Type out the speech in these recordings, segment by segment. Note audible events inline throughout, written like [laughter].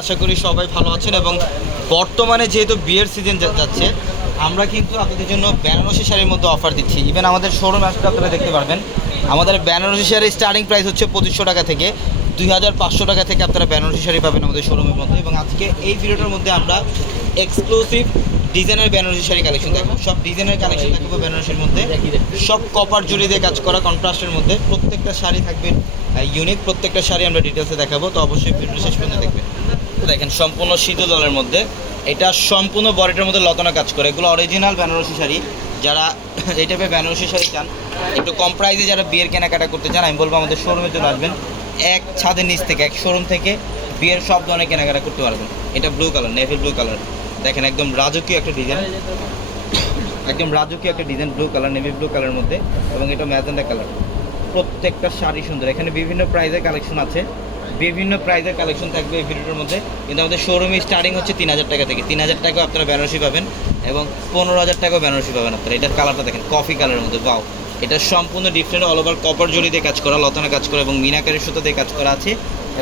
আশা করি সবাই ভালো আছেন এবং বর্তমানে যেহেতু বিয়ের সিজন যাচ্ছে, আমরা কিন্তু আপনাদের জন্য বেনারসি শাড়ির মধ্যে অফার দিচ্ছি। ইভেন আমাদের শোরুম আসলে আপনারা দেখতে পারবেন। আমাদের বেনারসি শাড়ির স্টার্টিং প্রাইস হচ্ছে পঁচিশশো টাকা থেকে, দুই হাজার পাঁচশো টাকা থেকে আপনারা বেনারসি শাড়ি পাবেন আমাদের শোরুমের মধ্যে। এবং আজকে এই ভিডিওটার মধ্যে আমরা এক্সক্লুসিভ ডিজাইনের বেনারসি শাড়ি কালেকশন দেখব। সব ডিজাইনের কালেকশন থাকবে বেনারসির মধ্যে। সব কপার জুড়ি দিয়ে কাজ করা কন্ট্রাস্টের মধ্যে। প্রত্যেকটা শাড়ি থাকবে ইউনিক প্রত্যেকটা শাড়ি আমরা ডিটেলসে দেখাবো। তো অবশ্যই ভিডিও শেষ পর্যন্ত দেখবেন। দেখেন, সম্পূর্ণ শীতল দলের মধ্যে। এটা সম্পূর্ণ বডিটার মধ্যে লতনা কাজ করে। এগুলো অরিজিনাল বেনারসি শাড়ি। যারা [laughs] এই টাইপের বেনারসি শাড়ি চান, একটু কম প্রাইসে যারা বিয়ের কেনাকাটা করতে চান, আমি বলব আমাদের শোরুমে চলে আসবেন। এক ছাদের নিচ থেকে, এক শোরুম থেকে বিয়ের সব ধরনের কেনাকাটা করতে পারবেন। এটা blue colour navy blue colour দেখেন, একদম রাজকীয় একটা ডিজাইন একদম রাজকীয় একটা design blue colour navy blue কালারের মধ্যে। এবং এটা ম্যাজেন্ডা কালার প্রত্যেকটা শাড়ি সুন্দর। এখানে বিভিন্ন প্রাইজের কালেকশন আছে। বিভিন্ন প্রাইজের কালেকশন থাকবে এই ভিডিওর মধ্যে। কিন্তু আমাদের শোরুমে স্টার্টিং হচ্ছে তিন হাজার টাকা থেকে। তিন হাজার টাকাও আপনারা বেনারসি পাবেন এবং পনেরো হাজার টাকাও বেনারসি পাবেন আপনারা। এটার কালারটা দেখেন কফি কালারের মধ্যে বাও এটা সম্পূর্ণ ডিফারেন্ট অল ওভার কপার দিয়ে কাজ করা, লতানা কাজ করা এবং মিনাকারের সুতো দিয়ে কাজ করা আছে।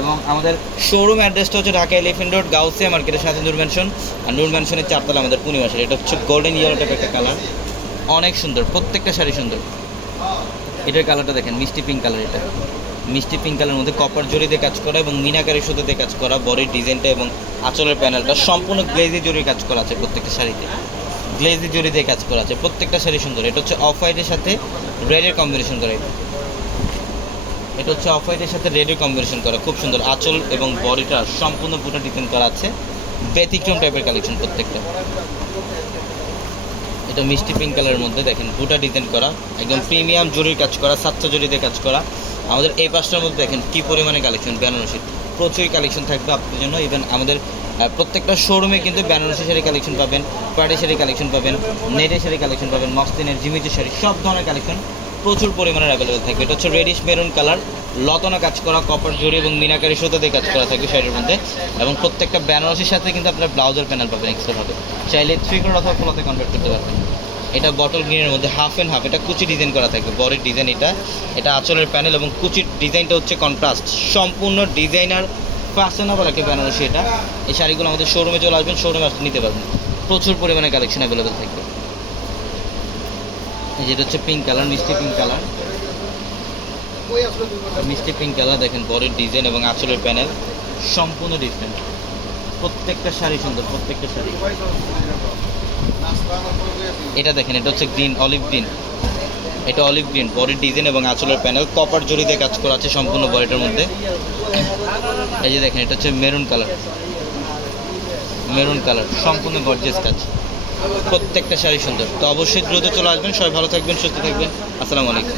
এবং আমাদের শোরুম অ্যাড্রেসটা হচ্ছে ঢাকা এলিফেন্ট রোড গাউসিয়া মার্কেটের সাথে নূর ম্যানশন আর নূর ম্যানশনের চারতলা আমাদের পূর্ণিমাসের এটা হচ্ছে গোল্ডেন ইয়েলো টাইপের একটা কালার অনেক সুন্দর, প্রত্যেকটা শাড়ি সুন্দর। এটার কালারটা দেখেন, মিষ্টি পিঙ্ক কালার এটা। মিষ্টি পিঙ্ক কালারের মধ্যে কপার জড়ি দিয়ে কাজ করা এবং মিনাকারি সুতো দিয়ে কাজ করা বডির ডিজাইনটা এবং আঁচলের প্যানেলটা সম্পূর্ণ গ্লেজি জড়ি কাজ করা আছে প্রত্যেকটা শাড়িতে। গ্লেজি জড়ি দিয়ে কাজ করা আছে প্রত্যেকটা শাড়ি সুন্দর। এটা হচ্ছে অফ হোয়াইটের সাথে রেডের কম্বিনেশন করা। এটা হচ্ছে অফ হোয়াইটের সাথে রেডের কম্বিনেশন করা, খুব সুন্দর আঁচল এবং বডিটা সম্পূর্ণ পুরো ডিজাইন করা আছে। ব্যতিক্রম টাইপের কালেকশন প্রত্যেকটা। এটা মিষ্টি পিঙ্ক কালারের মধ্যে দেখেন, দুটা ডিজাইন করা, একদম প্রিমিয়াম জরির কাজ করা, সাতটা জরিতে কাজ করা। আমাদের এই পাঁচটার মধ্যে দেখেন কী পরিমাণে কালেকশন বেনারসি। প্রচুর কালেকশন থাকবে আপনাদের জন্য। ইভেন আমাদের প্রত্যেকটা শোরুমে কিন্তু বেনারসি শাড়ি কালেকশন পাবেন, পাড়ি শাড়ি কালেকশন পাবেন, নেটের শাড়ি কালেকশন পাবেন মক্সিনের জিমিচি শাড়ি, সব ধরনের কালেকশন প্রচুর পরিমাণে অ্যাভেলেবেল থাকবে। এটা হচ্ছে রেডিশ মেরুন কালার লতনা কাজ করা কপার জড়ি এবং মিনাকারি সুতো দিয়ে কাজ করা থাকবে শাড়ির মধ্যে। এবং প্রত্যেকটা বেনারসির সাথে কিন্তু আপনার ব্লাউজের প্যানেল পাবেন এক্সট্রাভাবে চাইলে থ্রি কোড অথবা ফোলাতে কনভার্ট করতে পারবেন। এটা বটল গ্রিনের মধ্যে হাফ অ্যান্ড হাফ এটা কুচি ডিজাইন করা থাকবে, বডির ডিজাইন এটা। এটা আঁচলের প্যানেল এবং কুচির ডিজাইনটা হচ্ছে কন্ট্রাস্ট সম্পূর্ণ ডিজাইনার ফ্যাশনেবল একটা বেনারসি এটা। এই শাড়িগুলো আমাদের শোরুমে চলে আসবেন শোরুমে আসতে নিতে পারবেন। প্রচুর পরিমাণে কালেকশন অ্যাভেলেবেল থাকবে। যেটা হচ্ছে পিঙ্ক কালার মিষ্টি পিঙ্ক কালার মিষ্টি পিঙ্ক কালার দেখেন বডির ডিজাইন এবং আঁচলের প্যানেল সম্পূর্ণ ডিফারেন্ট প্রত্যেকটা শাড়ি সুন্দর, প্রত্যেকটা শাড়ি। এটা দেখেন, এটা হচ্ছে গ্রিন অলিভ গ্রিন এটা অলিভ গ্রিন বডির ডিজাইন এবং আঁচলের প্যানেল কপার জড়ি দিয়ে কাজ করা আছে সম্পূর্ণ বডিটার মধ্যে। এই যে দেখেন, এটা হচ্ছে মেরুন কালার মেরুন কালার সম্পূর্ণ গর্জেস কাজ। প্রত্যেকটা শাড়ি সুন্দর। তো অবশ্যই দ্রুত চলে আসবেন। সবাই ভালো থাকবেন, সুস্থ থাকবেন। আসসালামু আলাইকুম।